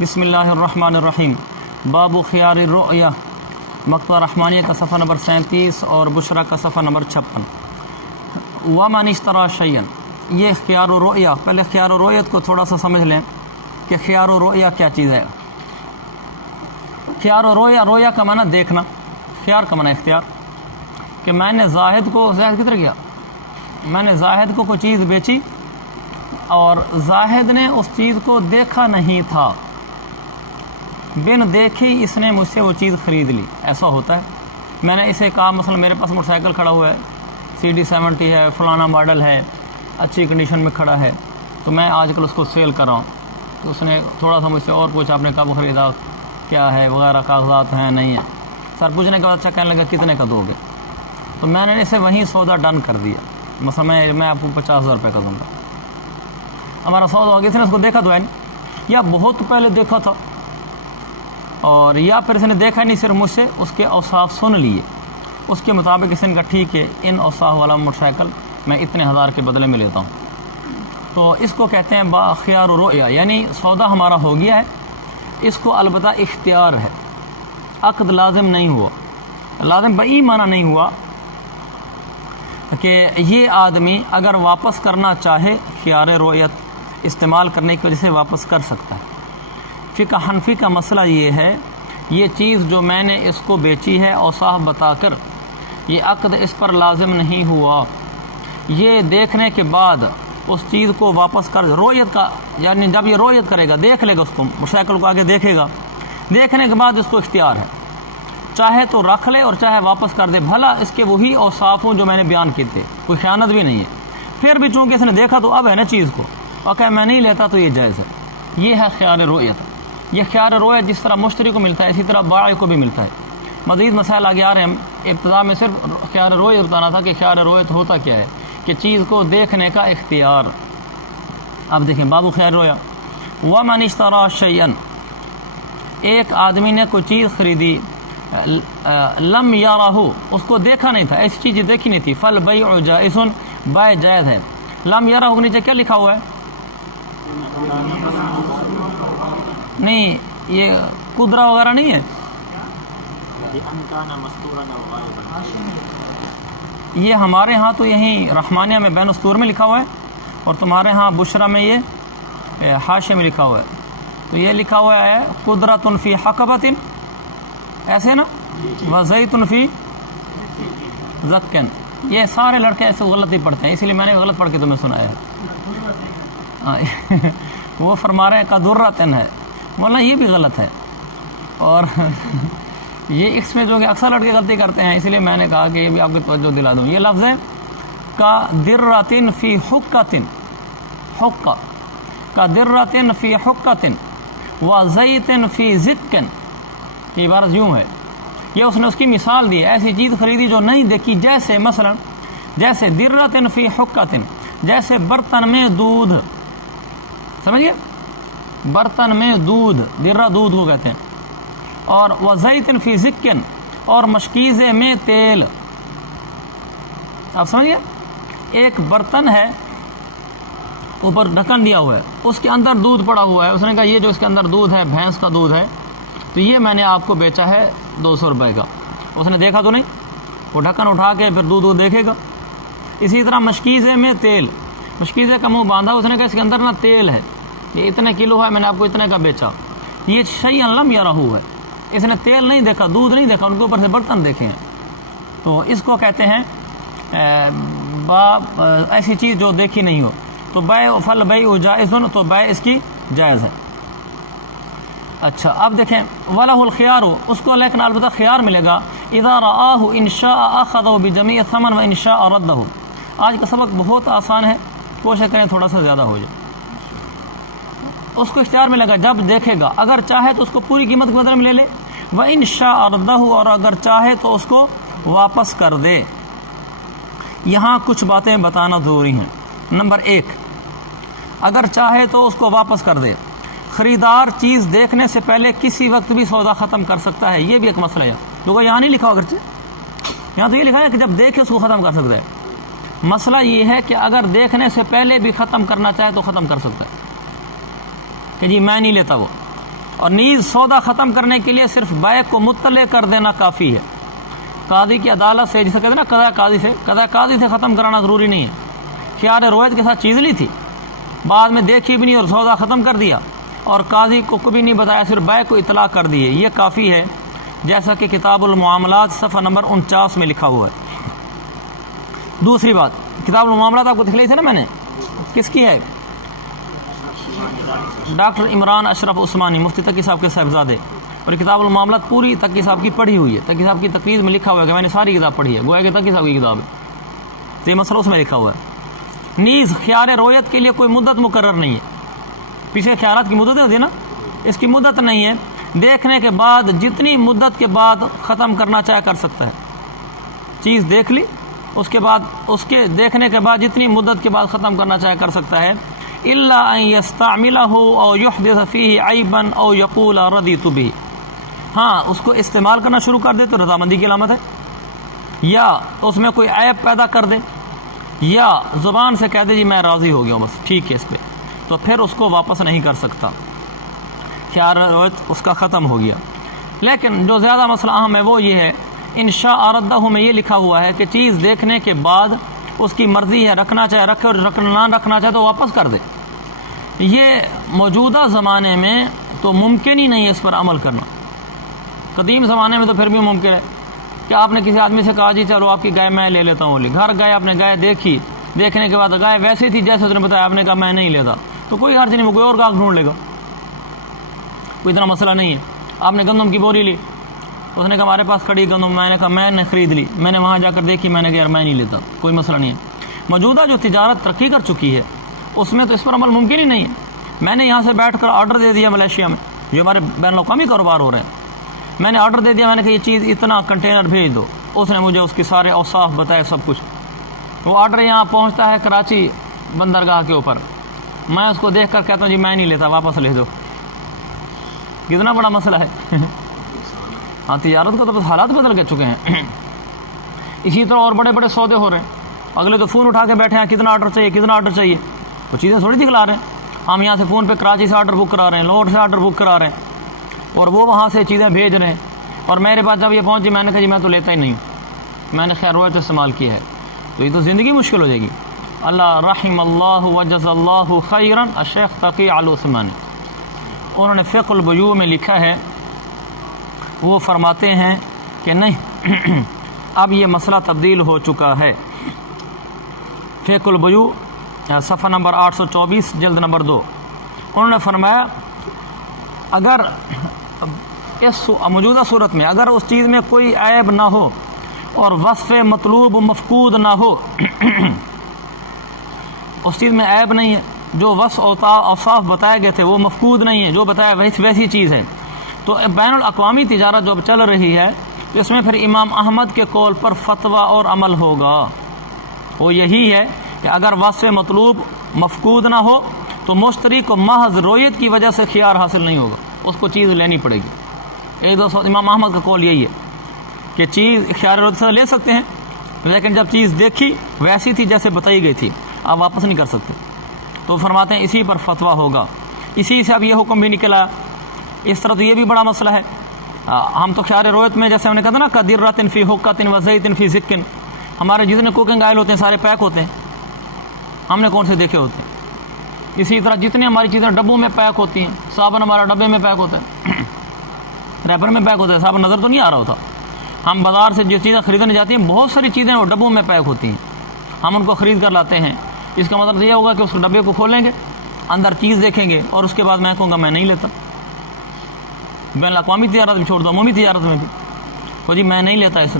بسم اللہ الرحمن الرحیم۔ باب خیار الرؤیا، مکتبہ رحمانیہ کا صفحہ نمبر 37 اور بشرا کا صفحہ نمبر 56۔ ومن اشترى شیئا، یہ خیار الرؤیا، پہلے خیار الرؤیت کو تھوڑا سا سمجھ لیں کہ خیار الرؤیا کیا چیز ہے۔ خیار الرؤیا، رؤیا کا معنی دیکھنا، خیار کا معنی اختیار، کہ میں نے زاہد کدھر گیا، میں نے زاہد کو کوئی چیز بیچی اور زاہد نے اس چیز کو دیکھا نہیں تھا، بن دیکھے اس نے مجھ سے وہ چیز خرید لی، ایسا ہوتا ہے۔ میں نے اسے کہا مثلا میرے پاس موٹر سائیکل کھڑا ہوا ہے، CD70 ہے، فلانا ماڈل ہے، اچھی کنڈیشن میں کھڑا ہے، تو میں آج کل اس کو سیل کر رہا ہوں۔ تو اس نے تھوڑا سا مجھ سے اور پوچھا، آپ نے کب خریدا، کیا ہے وغیرہ، کاغذات ہیں نہیں ہیں، سر پوچھنے کے بعد اچھا کہنے لگا کتنے کا دو گے، تو میں نے اسے وہیں سودا ڈن کر دیا، مثلا میں آپ کو 50,000 روپے کا دوں گا، ہمارا سودا ہو گیا۔ اس نے اس کو دیکھا تو ہے نہیں، یا بہت پہلے دیکھا تھا، اور یا پھر اس نے دیکھا نہیں، صرف مجھ سے اس کے اوصاف سن لیے، اس کے مطابق اس نے کہا ٹھیک ہے ان اوصاف والا موٹر سائیکل میں اتنے ہزار کے بدلے میں لیتا ہوں۔ تو اس کو کہتے ہیں با خیار الرؤیا، یعنی سودا ہمارا ہو گیا ہے، اس کو البتہ اختیار ہے، عقد لازم نہیں ہوا، لازم بئی معنی نہیں ہوا کہ یہ آدمی اگر واپس کرنا چاہے خیار رؤیت استعمال کرنے کی وجہ سے واپس کر سکتا ہے۔ فقہ حنفی کا مسئلہ یہ ہے، یہ چیز جو میں نے اس کو بیچی ہے اوصاف بتا کر، یہ عقد اس پر لازم نہیں ہوا، یہ دیکھنے کے بعد اس چیز کو واپس کر، رؤیت کا یعنی جب یہ رؤیت کرے گا، دیکھ لے گا اس کو، موٹر سائیکل کو آگے دیکھے گا، دیکھنے کے بعد اس کو اختیار ہے، چاہے تو رکھ لے اور چاہے واپس کر دے، بھلا اس کے وہی اوصاف ہوں جو میں نے بیان کیے تھے، کوئی خیانت بھی نہیں ہے۔ پھر بھی چونکہ اس نے دیکھا تو اب ہے نا چیز کو، اور کہ میں نہیں لیتا تو یہ جائز ہے۔ یہ ہے خیار رؤیت۔ یہ خیار رؤیت جس طرح مشتری کو ملتا ہے اسی طرح بائع کو بھی ملتا ہے۔ مزید مسائل آگے آ رہے ہیں، ابتدا میں صرف خیار رؤیت بتانا تھا کہ خیار رؤیت ہوتا کیا ہے، کہ چیز کو دیکھنے کا اختیار۔ اب دیکھیں باب خیار رؤیا۔ ومن اشترى شیئا، ایک آدمی نے کوئی چیز خریدی، لم یارہ، اس کو دیکھا نہیں تھا، ایسی چیز دیکھی نہیں تھی، فالبیع جائز، بائع جائز ہے۔ لم یارہ کے نیچے کیا لکھا ہوا ہے؟ نہیں، یہ قدرہ وغیرہ نہیں ہے، یہ ہمارے ہاں تو یہیں رحمانیہ میں بین السطور میں لکھا ہوا ہے، اور تمہارے ہاں بشرا میں یہ حاشیہ میں لکھا ہوا ہے۔ تو یہ لکھا ہوا ہے قدرۃ فی حقبۃ، ایسے نا، وزیت فی زکن۔ یہ سارے لڑکے ایسے غلط ہی پڑھتے ہیں، اسی لیے میں نے غلط پڑھ کے تمہیں سنایا۔ وہ فرما رہے ہیں قدرۃن ہے، مولانا یہ بھی غلط ہے، اور یہ اس میں جو کہ اکثر لڑکے غلطی کرتے ہیں، اسی لیے میں نے کہا کہ یہ بھی آپ کی توجہ دلا دوں۔ یہ لفظ ہے قدرۃ فی حقۃ، حقہ، قدرۃ فی حقۃ وزیت فی زکن، یہ عبارت یوں ہے، یہ اس نے اس کی مثال دی ہے، ایسی چیز خریدی جو نہیں دیکھی، جیسے مثلا جیسے درۃ فی حقۃ، جیسے برتن میں دودھ، سمجھئے، برتن میں دودھ، درہ دودھ کو کہتے ہیں، اور وزیت فی زکن، اور مشکیزے میں تیل۔ آپ سمجھئے، ایک برتن ہے، اوپر ڈھکن دیا ہوا ہے، اس کے اندر دودھ پڑا ہوا ہے، اس نے کہا یہ جو اس کے اندر دودھ ہے بھینس کا دودھ ہے، تو یہ میں نے آپ کو بیچا ہے 200 روپے کا۔ اس نے دیکھا تو نہیں، وہ ڈھکن اٹھا کے پھر دودھ دیکھے گا۔ اسی طرح مشکیزے میں تیل، مشکیزے کا منہ باندھا، اس نے کہا اس کے اندر نا تیل ہے، یہ اتنے کلو ہے، میں نے آپ کو اتنے کا بیچا۔ یہ شیئا لم یرہ ہے، اس نے تیل نہیں دیکھا، دودھ نہیں دیکھا، ان کے اوپر سے برتن دیکھے ہیں، تو اس کو کہتے ہیں ایسی چیز جو دیکھی نہیں ہو۔ تو بیع فالبیع جائز، تو بیع اس کی جائز ہے۔ اچھا اب دیکھیں وَلَهُ الْخِيَارُ، اس کو لیکن البتہ خیار ملے گا، اِذَا رَآهُ إِنْ شَاءَ أَخَذَهُ بِجَمِيعِ الثَّمَنِ وَإِنْ شَاءَ رَدَّهُ۔ آج کا سبق بہت آسان ہے، کوشش کریں تھوڑا سا زیادہ ہو جائے۔ اس کو اختیار ملے گا جب دیکھے گا، اگر چاہے تو اس کو پوری قیمت کے بدلے میں لے لے، وَإِنْ شَاءَ رَدَّهُ، اور اگر چاہے تو اس کو واپس کر دے۔ یہاں کچھ باتیں بتانا ضروری ہیں۔ نمبر 1، اگر چاہے تو اس کو واپس کر دے۔ خریدار چیز دیکھنے سے پہلے کسی وقت بھی سودا ختم کر سکتا ہے، یہ بھی ایک مسئلہ ہے، کیونکہ یہاں نہیں لکھا اگرچہ، یہاں تو یہ لکھا ہے کہ جب دیکھے اس کو ختم کر سکتا ہے۔ مسئلہ یہ ہے کہ اگر دیکھنے سے پہلے بھی ختم کرنا چاہے تو ختم کر سکتا ہے، کہ جی میں نہیں لیتا وہ، اور نیز سودا ختم کرنے کے لیے صرف بیع کو مطلع کر دینا کافی ہے۔ قاضی کی عدالت سے، جسے کہتے ہیں نا قضاء قاضی سے ختم کرانا ضروری نہیں ہے۔ خیار رویت کے ساتھ چیز لی تھی، بعد میں دیکھی بھی نہیں اور سودا ختم کر دیا اور قاضی کو کبھی نہیں بتایا، صرف بیع کو اطلاع کر دیے، یہ کافی ہے، جیسا کہ کتاب المعاملات صفحہ نمبر 49 میں لکھا ہوا ہے۔ دوسری بات، کتاب المعاملات آپ کو دکھلائی تھی نا میں نے، کس کی ہے؟ ڈاکٹر عمران اشرف عثمانی، مفتی تقی صاحب کے صاحبزادے، اور کتاب المعاملات پوری تقی صاحب کی پڑھی ہوئی ہے۔ تقی صاحب کی تقریر میں لکھا ہوا ہے کہ میں نے ساری کتاب پڑھی ہے، گویا کہ تقی صاحب کی کتاب ہے، تو یہ مسئلہ اس میں لکھا ہوا ہے۔ نیز خیار رویت کے لیے کوئی مدت مقرر نہیں ہے۔ پیچھے خیارات کی مدت ہوتی ہے نا، اس کی مدت نہیں ہے، دیکھنے کے بعد جتنی مدت کے بعد ختم کرنا چاہے کر سکتا ہے۔ چیز دیکھ لی، اس کے بعد اس کے دیکھنے کے بعد جتنی مدت کے بعد ختم کرنا چاہے کر سکتا ہے، الا ان یستعملہ او یحدث فیہ عیبا او یقول رضیت بہ۔ ہاں، اس کو استعمال کرنا شروع کر دے تو رضامندی کی علامت ہے، یا اس میں کوئی عیب پیدا کر دے، یا زبان سے کہہ دے جی میں راضی ہو گیا ہوں، بس ٹھیک ہے اس پہ، تو پھر اس کو واپس نہیں کر سکتا، خیار رویت اس کا ختم ہو گیا۔ لیکن جو زیادہ مسئلہ اہم ہے وہ یہ ہے، انشاء ردہ میں یہ لکھا ہوا ہے کہ چیز دیکھنے کے بعد اس کی مرضی ہے، رکھنا چاہے رکھے اور نہ رکھنا چاہے تو واپس کر دے۔ یہ موجودہ زمانے میں تو ممکن ہی نہیں ہے اس پر عمل کرنا، قدیم زمانے میں تو پھر بھی ممکن ہے کہ آپ نے کسی آدمی سے کہا جی چلو آپ کی گائے میں لے لیتا ہوں، گھر گئے، آپ نے گائے دیکھی، دیکھنے کے بعد گائے ویسی تھی جیسے اس نے بتایا، آپ نے کہا میں نہیں لیتا، تو کوئی حرج نہیں، وہ کوئی اور گاہک ڈھونڈ لے گا، کوئی اتنا مسئلہ نہیں ہے۔ آپ نے گندم کی بوری لی، اس نے کہا ہمارے پاس کھڑی گندم، میں نے کہا میں نے خرید لی، میں نے وہاں جا کر دیکھی، میں نے کہا یار میں نہیں لیتا، کوئی مسئلہ نہیں ہے۔ موجودہ جو تجارت ترقی کر چکی ہے اس میں تو اس پر عمل ممکن ہی نہیں ہے۔ میں نے یہاں سے بیٹھ کر آرڈر دے دیا ملیشیا میں، جو ہمارے بین الاقوامی کاروبار ہو رہے ہیں، میں نے آرڈر دے دیا، میں نے کہا یہ چیز اتنا کنٹینر بھیج دو، اس نے مجھے اس کے سارے اوصاف بتائے، سب کچھ، وہ آرڈر یہاں پہنچتا ہے کراچی بندرگاہ کے اوپر، میں اس کو دیکھ کر کہتا ہوں جی میں نہیں لیتا، واپس لے دو، کتنا بڑا مسئلہ ہے۔ ہاں، تجارت کو تو بس حالات بدل کے چکے ہیں۔ اسی طرح اور بڑے بڑے سودے ہو رہے ہیں، اگلے تو فون اٹھا کے بیٹھے ہیں کتنا آرڈر چاہیے، کتنا آرڈر چاہیے، وہ چیزیں تھوڑی دکھلا رہے ہیں، ہم یہاں سے فون پہ کراچی سے آرڈر بک کرا رہے ہیں، لاہور سے آرڈر بک کرا رہے ہیں، اور وہ وہاں سے چیزیں بھیج رہے ہیں، اور میرے پاس جب یہ پہنچی میں نے کہا جی میں تو لیتا ہی نہیں، میں نے خیر رویت استعمال کی ہے، تو یہ تو زندگی مشکل ہو جائے گی۔ اللہ رحم اللہ وجز اللہ خیرن الشیخ تقی العثمانی، انہوں نے فقہ البیوع میں لکھا ہے، وہ فرماتے ہیں کہ نہیں اب یہ مسئلہ تبدیل ہو چکا ہے۔ فقہ البیوع صفحہ نمبر 824 جلد نمبر 2، انہوں نے فرمایا اگر اس موجودہ صورت میں اگر اس چیز میں کوئی عیب نہ ہو اور وصف مطلوب مفقود نہ ہو، اس چیز میں عیب نہیں ہے، جو وصف اوصاف بتائے گئے تھے وہ مفقود نہیں ہے، جو بتایا ویسی چیز ہے، تو بین الاقوامی تجارت جو اب چل رہی ہے تو اس میں پھر امام احمد کے قول پر فتویٰ اور عمل ہوگا، وہ یہی ہے کہ اگر وصف مطلوب مفقود نہ ہو تو مشتری کو محض رویت کی وجہ سے خیار حاصل نہیں ہوگا، اس کو چیز لینی پڑے گی۔ ایک دو امام احمد کا قول یہی ہے کہ چیز خیار رویت سے لے سکتے ہیں، لیکن جب چیز دیکھی ویسی تھی جیسے بتائی گئی تھی، آپ واپس نہیں کر سکتے، تو فرماتے ہیں اسی پر فتویٰ ہوگا، اسی سے اب یہ حکم بھی نکلا۔ اس طرح تو یہ بھی بڑا مسئلہ ہے، ہم تو خیار رویت میں جیسے ہم نے کہا تھا نا قدرۃ فی حقۃ وزیت فی ذکن، ہمارے جتنے کوکنگ آئل ہوتے ہیں سارے پیک ہوتے ہیں، ہم نے کون سے دیکھے ہوتے ہیں۔ اسی طرح جتنی ہماری چیزیں ڈبوں میں پیک ہوتی ہیں، صابن ہمارا ڈبے میں پیک ہوتا ہے، ریپر میں پیک ہوتا ہے، صابن نظر تو نہیں آ رہا ہوتا۔ ہم بازار سے جو چیزیں خریدنے جاتی ہیں بہت ساری چیزیں وہ ڈبوں میں پیک ہوتی ہیں، ہم ان کو خرید کر لاتے ہیں، اس کا مطلب یہ ہوگا کہ اس ڈبے کو کھولیں گے، اندر چیز دیکھیں گے، اور اس کے بعد میں کہوں گا میں نہیں لیتا۔ بین الاقوامی تجارت میں چھوڑ دو، عمومی تجارت میں بھی تو جی میں نہیں لیتا اس،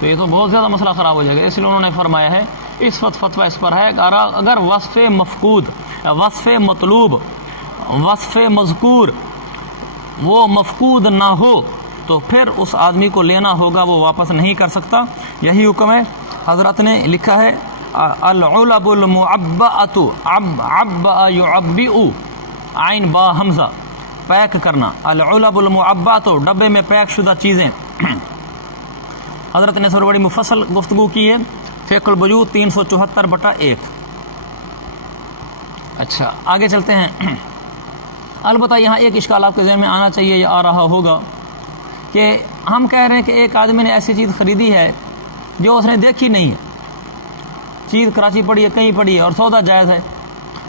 تو یہ تو بہت زیادہ مسئلہ خراب ہو جائے گا۔ اس لیے انہوں نے فرمایا ہے اس وقت فتویٰ اس پر ہے کہ اگر وصف مفقود، وصف مطلوب، وصف مذکور وہ مفقود نہ ہو تو پھر اس آدمی کو لینا ہوگا، وہ واپس نہیں کر سکتا۔ یہی حکم ہے، حضرت نے لکھا ہے العلب المعبأۃ عبأ يعبئ عین با حمزہ، پیک کرنا، العلب المعبأۃ ڈبے میں پیک شدہ چیزیں۔ حضرت نے سر بڑی مفصل گفتگو کی ہے، فقہ البیوع 374/1۔ اچھا آگے چلتے ہیں۔ البتہ یہاں ایک اشکال آپ کے ذہن میں آنا چاہیے یا آ رہا ہوگا کہ ہم کہہ رہے ہیں کہ ایک آدمی نے ایسی چیز خریدی ہے جو اس نے دیکھی نہیں ہے، چیز کراچی پڑی ہے، کہیں پڑی ہے اور سودا جائز ہے،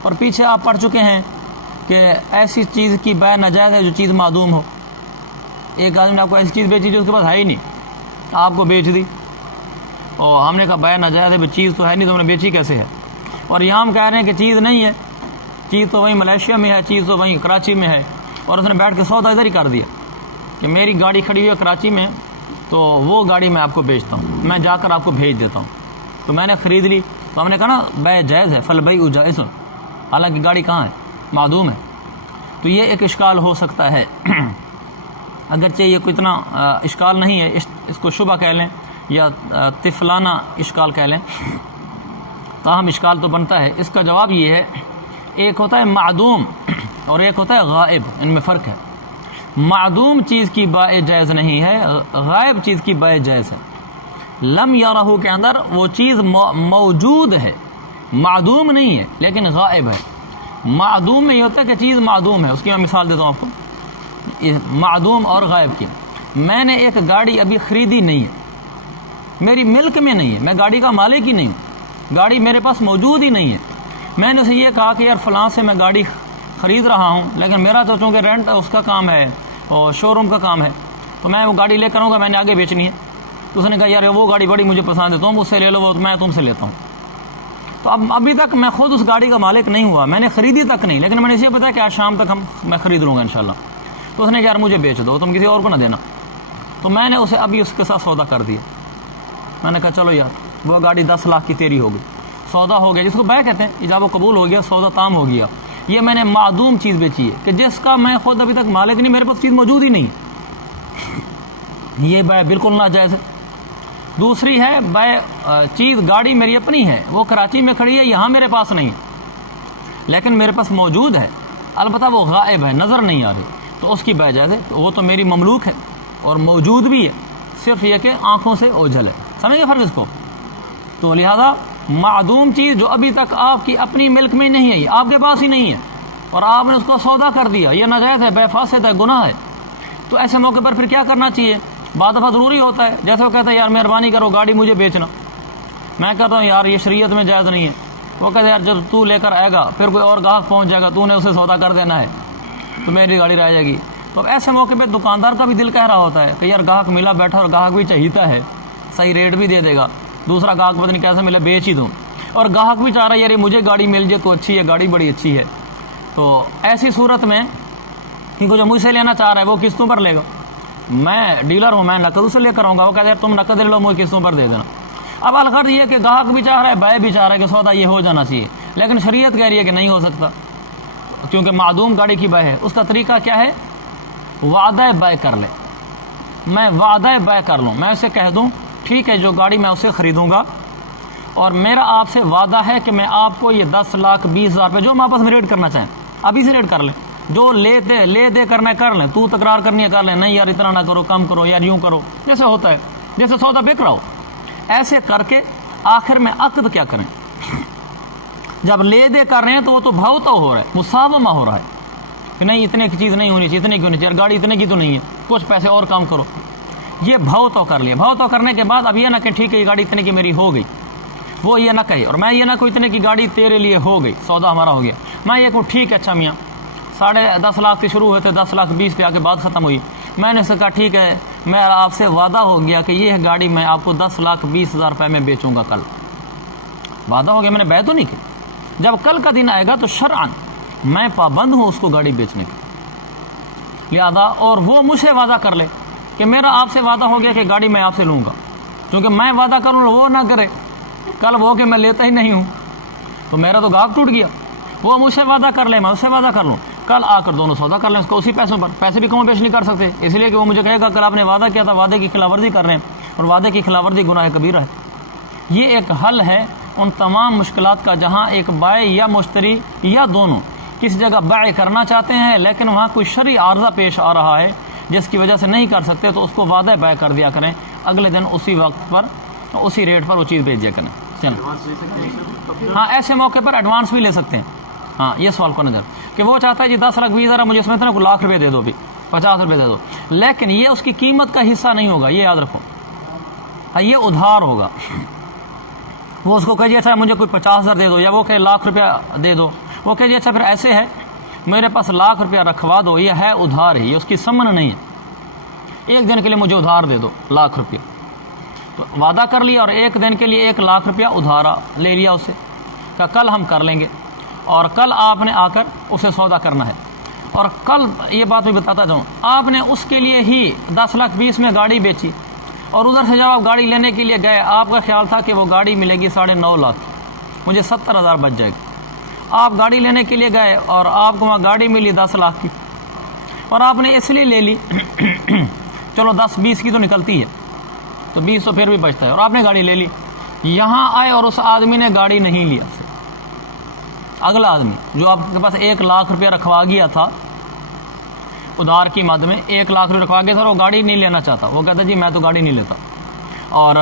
اور پیچھے آپ پڑھ چکے ہیں کہ ایسی چیز کی بیع ناجائز ہے جو چیز معدوم ہو۔ ایک آدمی نے آپ کو ایسی چیز بیچی جو اس کے پاس ہے ہی نہیں، آپ کو بیچ دی، اور ہم نے کہا بیع ناجائز ہے، چیز تو ہے نہیں تو ہم نے بیچی کیسے ہے؟ اور یہاں ہم کہہ رہے ہیں کہ چیز نہیں ہے، چیز تو وہیں ملیشیا میں ہے، چیز تو وہیں کراچی میں ہے، اور اس نے بیٹھ کے سودا ادھر ہی کر دیا کہ میری گاڑی کھڑی ہوئی ہے کراچی میں، تو وہ گاڑی میں آپ کو بیچتا ہوں، میں جا کر آپ کو بھیج دیتا ہوں۔ تو میں نے خرید لی، تو ہم نے کہا نا بیع جائز ہے، فالبیع جائز، حالانکہ گاڑی کہاں ہے؟ معدوم ہے۔ تو یہ ایک اشکال ہو سکتا ہے، اگرچہ یہ کوئی اتنا اشکال نہیں ہے، اس کو شبہ کہہ لیں یا طفلانہ اشکال کہہ لیں، تاہم اشکال تو بنتا ہے۔ اس کا جواب یہ ہے، ایک ہوتا ہے معدوم اور ایک ہوتا ہے غائب، ان میں فرق ہے۔ معدوم چیز کی بیع جائز نہیں ہے، غائب چیز کی بیع جائز ہے۔ لم یرہ کے اندر وہ چیز موجود ہے، معدوم نہیں ہے لیکن غائب ہے۔ معدوم میں یہ ہوتا ہے کہ چیز معدوم ہے، اس کی میں مثال دیتا ہوں آپ کو، معدوم اور غائب کی۔ میں نے ایک گاڑی ابھی خریدی نہیں ہے، میری ملک میں نہیں ہے، میں گاڑی کا مالک ہی نہیں ہوں، گاڑی میرے پاس موجود ہی نہیں ہے۔ میں نے اسے یہ کہا کہ یار فلاں سے میں گاڑی خرید رہا ہوں، لیکن میرا تو چونکہ رینٹ اس کا کام ہے اور شو روم کا کام ہے، تو میں وہ گاڑی لے کر آؤں گا، میں نے آگے بیچنی ہے۔ تو اس نے کہا یار وہ گاڑی بڑی مجھے پسند ہے، تم اس سے لے لو، وہ میں تم سے لیتا ہوں۔ تو ابھی تک میں خود اس گاڑی کا مالک نہیں ہوا، میں نے خریدی تک نہیں، لیکن میں نے اسے بتایا کہ آج شام تک میں خرید لوں گا انشاءاللہ۔ تو اس نے کہا یار مجھے بیچ دو، تم کسی اور کو نہ دینا۔ تو میں نے اسے ابھی اس کے ساتھ سودا کر دیا، میں نے کہا چلو یار وہ گاڑی 10 لاکھ کی تیری ہو گئی، سودا ہو گیا، جس کو بیع کہتے ہیں، ایجاب و قبول ہو گیا، سودا تام ہو گیا۔ یہ میں نے معدوم چیز بیچی ہے کہ جس کا میں خود ابھی تک مالک نہیں، میرے پاس چیز موجود ہی نہیں، یہ بیع بالکل ناجائز ہے۔ دوسری ہے بیع چیز گاڑی میری اپنی ہے، وہ کراچی میں کھڑی ہے، یہاں میرے پاس نہیں لیکن میرے پاس موجود ہے، البتہ وہ غائب ہے، نظر نہیں آ رہی، تو اس کی بیع جائز ہے۔ وہ تو میری مملوک ہے اور موجود بھی ہے، صرف یہ کہ آنکھوں سے اوجھل ہے، سمجھ گئے فرق اس کو؟ تو لہذا معدوم چیز جو ابھی تک آپ کی اپنی ملک میں نہیں ہے، آپ کے پاس ہی نہیں ہے، اور آپ نے اس کو سودا کر دیا، یہ ناجائز ہے، بیع فاسد ہے، گناہ ہے۔ تو ایسے موقع پر پھر کیا کرنا چاہیے؟ بعض دفعہ ضروری ہوتا ہے، جیسے وہ کہتا ہے یار مہربانی کرو گاڑی مجھے بیچنا، میں کہتا ہوں یار یہ شریعت میں جائز نہیں ہے، وہ کہتا ہے یار جب تو لے کر آئے گا پھر کوئی اور گاہک پہنچ جائے گا، تو نے اسے سودا کر دینا ہے، تو میری گاڑی رہ جائے گی۔ تو ایسے موقع پہ دکاندار کا بھی دل کہہ رہا ہوتا ہے کہ یار گاہک ملا بیٹھا، اور گاہک بھی چاہیتا ہے، صحیح ریٹ بھی دے دے گا، دوسرا گاہک پتہ نہیں کیسے ملے، بیچ ہی دوں، اور گاہک بھی چاہ رہا ہے یار مجھے گاڑی مل جائے تو اچھی ہے، گاڑی بڑی اچھی ہے۔ تو ایسی صورت میں کیونکہ جو مجھ سے لینا چاہ رہا ہے وہ قسطوں پر لے گا، میں ڈیلر ہوں، میں نقد سے لے کر آؤں گا، وہ کہتا ہے تم نقد لے لو، مجھے قسطوں پر دے دینا۔ اب الغرض یہ کہ گاہک بھی چاہ رہا ہے، بیع بھی چاہ رہا ہے کہ سودا یہ ہو جانا چاہیے، لیکن شریعت کہہ رہی ہے کہ نہیں ہو سکتا کیونکہ معدوم گاڑی کی بیع ہے۔ اس کا طریقہ کیا ہے؟ وعدہ بیع کر لے، میں وعدہ بیع کر لوں، میں اسے کہہ دوں ٹھیک ہے جو گاڑی میں اسے خریدوں گا، اور میرا آپ سے وعدہ ہے کہ میں آپ کو یہ 10 لاکھ 20 ہزار روپے جو ہم آپس میں ریٹ کرنا چاہیں ابھی سے ریٹ کر لیں، جو لے دے کرنا ہے کر لیں، تو تکرار کرنی ہے کر لیں، نہیں یار اتنا نہ کرو، کم کرو، یار یوں کرو، جیسے ہوتا ہے، جیسے سودا بک رہا ہو، ایسے کر کے آخر میں عقد کیا کریں؟ جب لے دے کر رہے ہیں تو وہ تو بھاؤ تو ہو رہا ہے، مساومہ ہو رہا ہے کہ نہیں اتنے کی چیز نہیں ہونی چاہیے، اتنے کی ہونی چاہیے، گاڑی اتنے کی تو نہیں ہے، کچھ پیسے اور کام کرو، یہ بھاؤ تو کر لیا۔ بھاؤ تو کرنے کے بعد اب یہ نہ کہ ٹھیک ہے یہ گاڑی اتنے کی میری ہو گئی، وہ یہ نہ کہے، اور میں یہ نہ کوئی اتنے کی گاڑی تیرے لیے ہو گئی، سودا ہمارا ہو گیا، میں یہ کہوں ٹھیک ہے اچھا میاں 10.5 لاکھ سے شروع ہوئے تھے، 10 لاکھ 20 پہ آ کے بات ختم ہوئی، میں نے اسے کہا ٹھیک ہے میں آپ سے وعدہ ہو گیا کہ یہ گاڑی میں آپ کو 10 لاکھ 20 ہزار روپے میں بیچوں گا، کل وعدہ ہو گیا، میں نے بیع تو نہیں کی۔ جب کل کا دن آئے گا تو شرعاً میں پابند ہوں اس کو گاڑی بیچنے کی، لہذا اور وہ مجھ سے وعدہ کر لے کہ میرا آپ سے وعدہ ہو گیا کہ گاڑی میں آپ سے لوں گا، کیونکہ میں وعدہ کروں وہ نہ کرے کل وہ کہ میں لیتا ہی نہیں ہوں، تو میرا تو گاہک ٹوٹ گیا۔ وہ مجھ سے وعدہ کر لے، میں اس سے وعدہ کر لوں، کل آ کر دونوں سودا کر لیں اس کو اسی پیسوں پر، پیسے بھی کم و بیش نہیں کر سکتے، اس لیے کہ وہ مجھے کہے گا کل آپ نے وعدہ کیا تھا، وعدے کی خلاف ورزی کر رہے ہیں، اور وعدے کی خلاف ورزی گناہ کبیرہ ہے۔ یہ ایک حل ہے ان تمام مشکلات کا جہاں ایک بائع یا مشتری یا دونوں کسی جگہ بیع کرنا چاہتے ہیں لیکن وہاں کوئی شرعی عارضہ پیش آ رہا ہے جس کی وجہ سے نہیں کر سکتے، تو اس کو وعدہ بیع کر دیا کریں، اگلے دن اسی وقت پر اسی ریٹ پر وہ چیز بھیج دیا کریں۔ چلیں، ہاں ایسے موقع پر ایڈوانس بھی لے سکتے ہیں، ہاں یہ سوال کو نظر کہ وہ چاہتا ہے جی 10 لاکھ 20 ہزار مجھے اس میں اتنا لاکھ روپے دے دو، بھی 50 روپے دے دو، لیکن یہ اس کی قیمت کا حصہ نہیں ہوگا، یہ یاد رکھو، یہ ادھار ہوگا۔ وہ اس کو کہے جی اچھا مجھے کوئی 50,000 دے دو، یا وہ کہے لاکھ روپیہ دے دو، وہ کہے جی اچھا پھر ایسے ہے میرے پاس لاکھ روپیہ رکھوا دو، یہ ہے ادھار ہی، یہ اس کی سمن نہیں ہے، ایک دن کے لیے مجھے ادھار دے دو لاکھ روپیہ، تو وعدہ کر لیا اور ایک دن کے لیے 1 لاکھ روپیہ ادھارا لے لیا اسے، کہ کل ہم کر لیں گے، اور کل آپ نے آ کر اسے سودا کرنا ہے، اور کل یہ بات میں بتاتا جاؤں، آپ نے اس کے لیے ہی 10 لاکھ 20 میں گاڑی بیچی، اور ادھر سے جب آپ گاڑی لینے کے لیے گئے آپ کا خیال تھا کہ وہ گاڑی ملے گی 9.5 لاکھ کی، مجھے 70,000 بچ جائے گا، آپ گاڑی لینے کے لیے گئے اور آپ کو وہاں گاڑی ملی 10 لاکھ کی، اور آپ نے اس لیے لے لی چلو 10-20 کی تو نکلتی ہے، تو 20 تو پھر بھی بچتا ہے، اور آپ نے گاڑی لے لی، یہاں آئے اور اس آدمی نے گاڑی نہیں لیا، اگلا آدمی جو آپ کے پاس 1 لاکھ روپیہ رکھوا گیا تھا ادھار کی مد میں، 1 لاکھ روپیہ رکھوا گیا تھا اور وہ گاڑی نہیں لینا چاہتا، وہ کہتا جی میں تو گاڑی نہیں لیتا، اور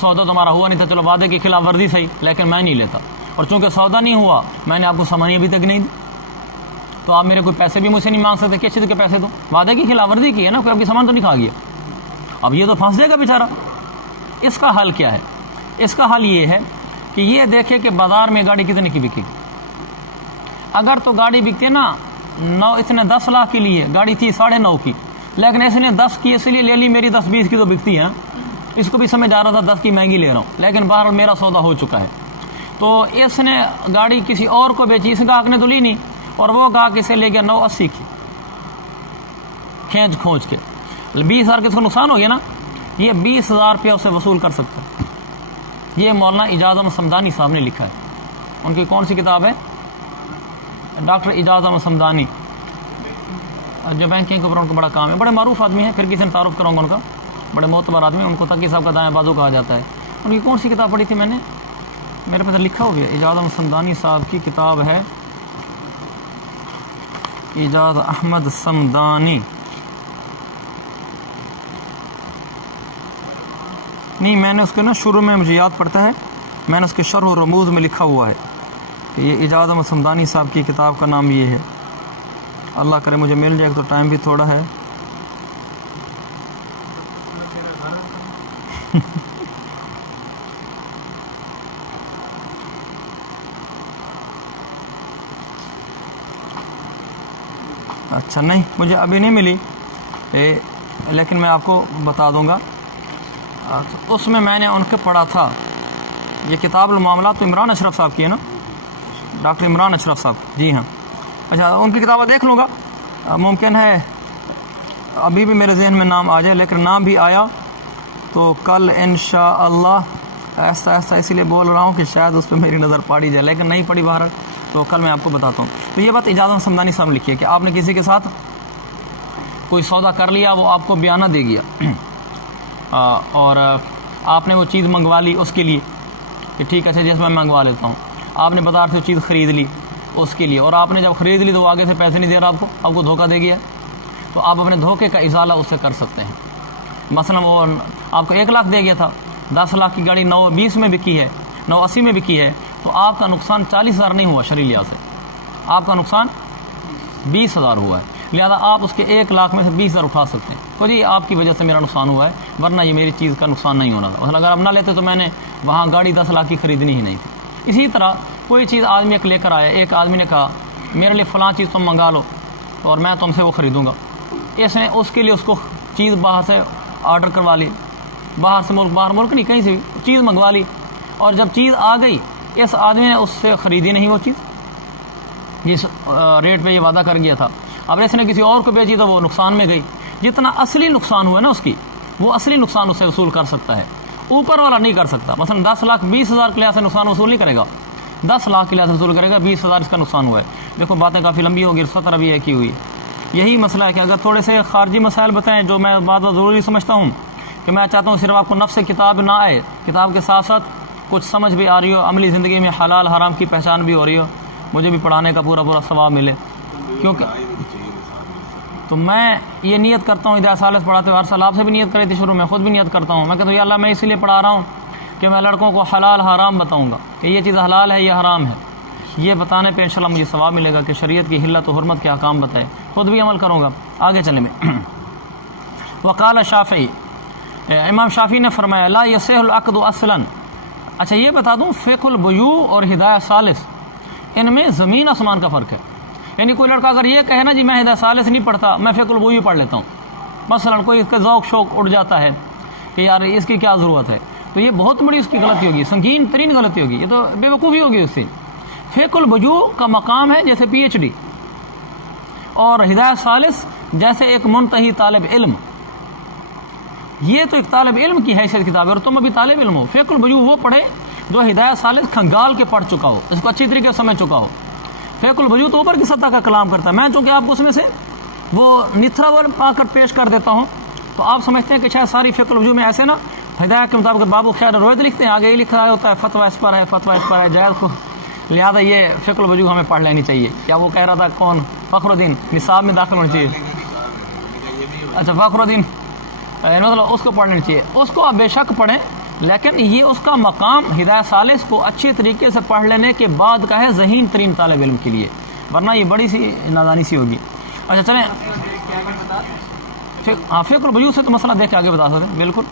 سودا تمہارا ہوا نہیں تھا، چلو وعدے کی خلاف ورزی صحیح لیکن میں نہیں لیتا، اور چونکہ سودا نہیں ہوا میں نے آپ کو سمانی ابھی تک نہیں دی، تو آپ میرے کوئی پیسے بھی مجھ سے نہیں مانگ سکتے، کس چیز کے پیسے دو، وعدے کی خلاف ورزی کی ہے نا، کوئی آپ کی سامان تو نہیں کھا گیا، اب یہ تو پھنس جائے گا بیچارہ۔ اس کا حل کیا ہے؟ اس کا حل یہ ہے کہ یہ دیکھے کہ بازار میں گاڑی کتنے کی بکی، اگر تو گاڑی بکتی ہے نا اس نے 10 لاکھ کے لیے، گاڑی تھی 9.5 کی، لیکن اس نے 10 کی اس لیے لے لی، میری 10-20 کی تو بکتی ہے نا، اس کو بھی سمجھ آ رہا تھا 10 کی مہنگی لے رہا ہوں، لیکن بہرحال میرا سودا ہو چکا ہے، تو اس نے گاڑی کسی اور کو بیچی، اس گاہک نے تو لی نہیں، اور وہ گاہک اسے لے گیا 9.80 کی، کھینچ کھونچ کے 20,000 کے اس کو نقصان ہو گیا نا، یہ 20,000 روپیہ اسے وصول کر سکتا ہے۔ یہ مولانا اعجاز احمد صمدانی صاحب نے لکھا ہے، ان کی کون سی کتاب ہے؟ ڈاکٹر اعجاز احمد صمدانی، جو بینکنگ کے اوپر ان کو بڑا کام ہے، بڑے معروف آدمی ہیں، پھر کسی نے تعارف کروں گا ان کا، بڑے معتبر آدمی، ان کو تقی صاحب کا دائیں بازو کہا جاتا ہے۔ ان کی کون سی کتاب پڑھی تھی میں نے، میرے پاس لکھا ہو گیا، اعجاز احمد صمدانی صاحب کی کتاب ہے اعجاز احمد صمدانی، نہیں میں نے اس کے نا شروع میں مجھے یاد پڑتا ہے، میں نے اس کے شرح و رموز میں لکھا ہوا ہے کہ یہ اعجاز احمد صمدانی صاحب کی کتاب کا نام یہ ہے، اللہ کرے مجھے مل جائے تو ٹائم بھی تھوڑا ہے۔ اچھا نہیں مجھے ابھی نہیں ملی، لیکن میں آپ کو بتا دوں گا، اس میں نے ان کے پڑھا تھا، یہ کتاب المعاملات تو عمران اشرف صاحب کی ہے نا، ڈاکٹر عمران اشرف صاحب، جی ہاں، اچھا ان کی کتابیں دیکھ لوں گا، ممکن ہے ابھی بھی میرے ذہن میں نام آ جائے، لیکن نام بھی آیا تو کل انشاءاللہ ایسا اسی لیے بول رہا ہوں کہ شاید اس پہ میری نظر پڑی جائے، لیکن نہیں پڑی باہر، تو کل میں آپ کو بتاتا ہوں۔ تو یہ بات اعجاز احمد صمدانی صاحب نے لکھی ہے کہ آپ نے کسی کے ساتھ کوئی سودا کر لیا، وہ آپ کو بیانہ دے گیا، اور آپ نے وہ چیز منگوا لی اس کے لیے کہ ٹھیک ہے اچھا جیسے میں منگوا لیتا ہوں، آپ نے بازار سے وہ چیز خرید لی اس کے لیے، اور آپ نے جب خرید لی تو وہ آگے سے پیسے نہیں دے رہا آپ کو دھوکہ دے گیا، تو آپ اپنے دھوکے کا ازالہ اس سے کر سکتے ہیں۔ مثلا وہ آپ کو 1 لاکھ دے گیا تھا، 10 لاکھ کی گاڑی 9.20 میں بکی ہے، 9.80 میں بکی ہے، تو آپ کا نقصان 40,000 نہیں ہوا شرعی لحاظ سے، آپ کا نقصان 20,000 ہوا ہے، لہذا آپ اس کے 1 لاکھ میں سے 20,000 اٹھا سکتے ہیں، تو جی آپ کی وجہ سے میرا نقصان ہوا ہے، ورنہ یہ میری چیز کا نقصان نہیں ہونا تھا، مثلا اگر آپ نہ لیتے تو میں نے وہاں گاڑی 10 لاکھ کی خریدنی ہی نہیں تھی۔ اسی طرح کوئی چیز آدمی ایک لے کر آیا، ایک آدمی نے کہا میرے لیے فلاں چیز تم منگا لو اور میں تم سے وہ خریدوں گا، اس نے اس کے لیے اس کو چیز باہر سے آرڈر کروا لی، باہر ملک نہیں کہیں سے بھی چیز منگوا لی، اور جب چیز آ گئی اس آدمی نے اس سے خریدی نہیں وہ چیز جس ریٹ پہ یہ وعدہ کر گیا تھا، اب اس نے کسی اور کو بیچی تو وہ نقصان میں گئی، جتنا اصلی نقصان ہوا نا اس کی، وہ اصلی نقصان اس سے وصول کر سکتا ہے، اوپر والا نہیں کر سکتا۔ مثلا 10,20,000 کے لحاظ سے نقصان وصول نہیں کرے گا، 10 لاکھ کے لحاظ سے وصول کرے گا، 20,000 اس کا نقصان ہوا ہے۔ دیکھو باتیں کافی لمبی ہوگی، 17 بھی ایک ہی ہوئی، یہی مسئلہ ہے کہ اگر تھوڑے سے خارجی مسائل بتائیں جو میں بات ضروری سمجھتا ہوں، کہ میں چاہتا ہوں صرف آپ کو نفس کتاب نہ آئے، کتاب کے ساتھ ساتھ کچھ سمجھ بھی آ رہی ہو، عملی زندگی میں حلال حرام کی پہچان بھی ہو رہی ہو، مجھے بھی پڑھانے کا پورا ثواب ملے، کیونکہ تو میں یہ نیت کرتا ہوں، ہدایت ثالث پڑھاتے ہوئے ہر سال آپ سے بھی نیت کری تھی شروع میں، خود بھی نیت کرتا ہوں، میں کہتا ہوں یا اللہ میں اسی لیے پڑھا رہا ہوں کہ میں لڑکوں کو حلال حرام بتاؤں گا کہ یہ چیز حلال ہے یہ حرام ہے، یہ بتانے پہ انشاءاللہ مجھے ثواب ملے گا کہ شریعت کی حلت و حرمت کے احکام بتائے، خود بھی عمل کروں گا۔ آگے چلیں میں وقال شافعی، امام شافعی نے فرمایا لا یصح العقد اصلا۔ اچھا یہ بتا دوں، فقہ البیوع اور ہدایہ ثالث ان میں زمین آسمان کا فرق ہے۔ یعنی کوئی لڑکا اگر یہ کہے نا جی میں ہدایہ ثالث نہیں پڑھتا، میں فقہ البیوع پڑھ لیتا ہوں، مثلا کوئی اس کا ذوق شوق اٹھ جاتا ہے کہ یار اس کی کیا ضرورت ہے، تو یہ بہت بڑی اس کی غلطی ہوگی، سنگین ترین غلطی ہوگی، یہ تو بے وقوفی ہوگی اس سے۔ فقہ البیوع کا مقام ہے جیسے پی ایچ ڈی، اور ہدایہ ثالث جیسے ایک منتہی طالب علم۔ یہ تو ایک طالب علم کی حیثیت کتاب ہے اور تم ابھی طالب علم ہو۔ فقہ البیوع وہ پڑھے جو ہدایہ ثالث کھنگال کے پڑھ چکا ہو، اس کو اچھی طریقے سے سمجھ چکا ہو۔ فقہ البیوع تو اوپر کی سطح کا کلام کرتا ہے، میں چونکہ آپ کو اس میں سے وہ نتھرا ور پا کر پیش کر دیتا ہوں تو آپ سمجھتے ہیں کہ شاید ساری فقہ البیوع میں ایسے نا ہدایت کے مطابق بابو خیر روایت لکھتے ہیں، آگے یہ لکھا ہوتا ہے فتویٰ اس پر ہے، فتویٰ اس پر ہے جائز کو، لہٰذا یہ فقہ البیوع ہمیں پڑھ لینی چاہیے۔ کیا وہ کہہ رہا تھا کون؟ فخر الدین، نصاب میں داخل ہونا چاہیے۔ اچھا فخر الدین مطلب اس کو پڑھ لینی چاہیے، اس کو آپ بے شک پڑھیں، لیکن یہ اس کا مقام ہدایہ ثالث کو اچھی طریقے سے پڑھ لینے کے بعد کا ہے ذہین ترین طالب علم کے لیے، ورنہ یہ بڑی سی نادانی سی ہوگی۔ اچھا چلیں، فقہ البیوع سے تو مسئلہ دیکھ کے آگے بتا سکتے ہیں، بالکل۔